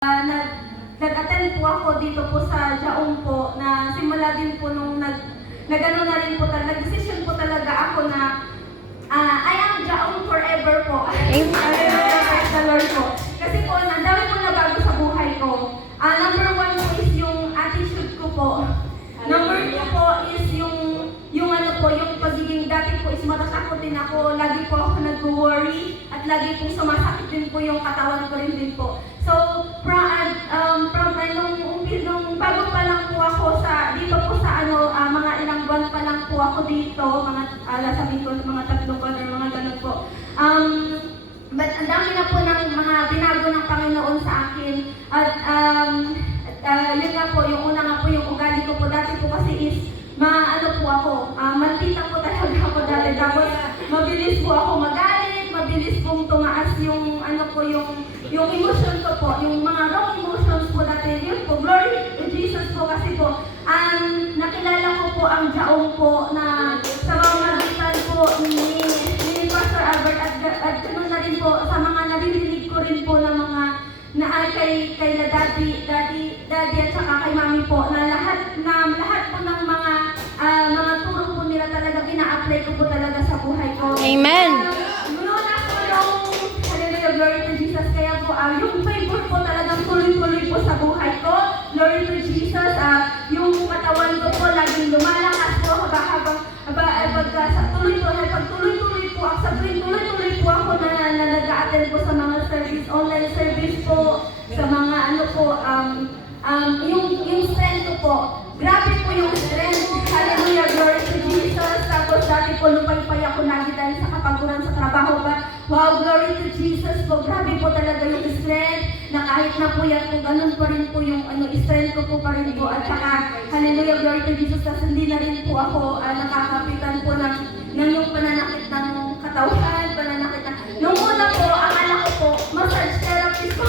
Nag-attend po ako dito po sa Jaong po na simula din po nung nag-ano na rin po talaga, nag-decision po talaga ako na I am Jaong forever po. Amen. Praise the Lord po. Kasi po, ang dami po nabago sa buhay ko. Number one po is yung attitude ko po. Number two po is yung ano po, yung pagiging dati po is matatakotin ako, lagi po ako nag-worry at lagi pong sumasakit din po yung katawan ko rin din po. So, nung bago pa lang po ako dito po sa mga ilang buwan pa lang po ako dito, sabihin ko mga 3 buwan or mga ganun po. But ang dami na po ng mga binago ng Panginoon sa akin. At yun nga po, yung una nga po yung ugali ko po dati po kasi is po ako, mantita po talaga ako dati. Tapos mabilis po ako magalit, mabilis pong tumaas yung yung emotion ko po, yung mga wrong emotions po dati. Yun po, glory to Jesus po kasi po, nakilala ko po ang Jaong po na sa pamamagitan po ni Pastor Albert at ganoon na rin po sa mga naririnig ko rin po ng mga kay daddy at saka kay mami po na lahat po ng mga turo po nila talaga ina-apply ko po talaga sa buhay ko. Amen. Muna po yung hallelujah, glory to Jesus. Kaya po yung favor po talagang tuloy-tuloy po sa buhay ko. Glory to Jesus. Yung katawan ko po laging lumalakas po pag tuloy-tuloy po ako sa tuloy-tuloy po ako na nag-a-attend po sa mga service, online service po, sa mga yung strength ko po. Grabe po yung strength. Hallelujah, glory to Jesus. Tapos dati po lupay-pay ako lagi dahil sa kapaguran sa trabaho ba. Wow, glory to Jesus po. Grabe po talaga yung strength na kahit na po yan po, ganun pa rin po yung strength ko po pa rin po. At saka, hallelujah, glory to Jesus. Kasi hindi na rin po ako nakakapitan po ng yung pananakit ng katawan, pananakit ng... Nung una po, akala ko po, massage therapist po.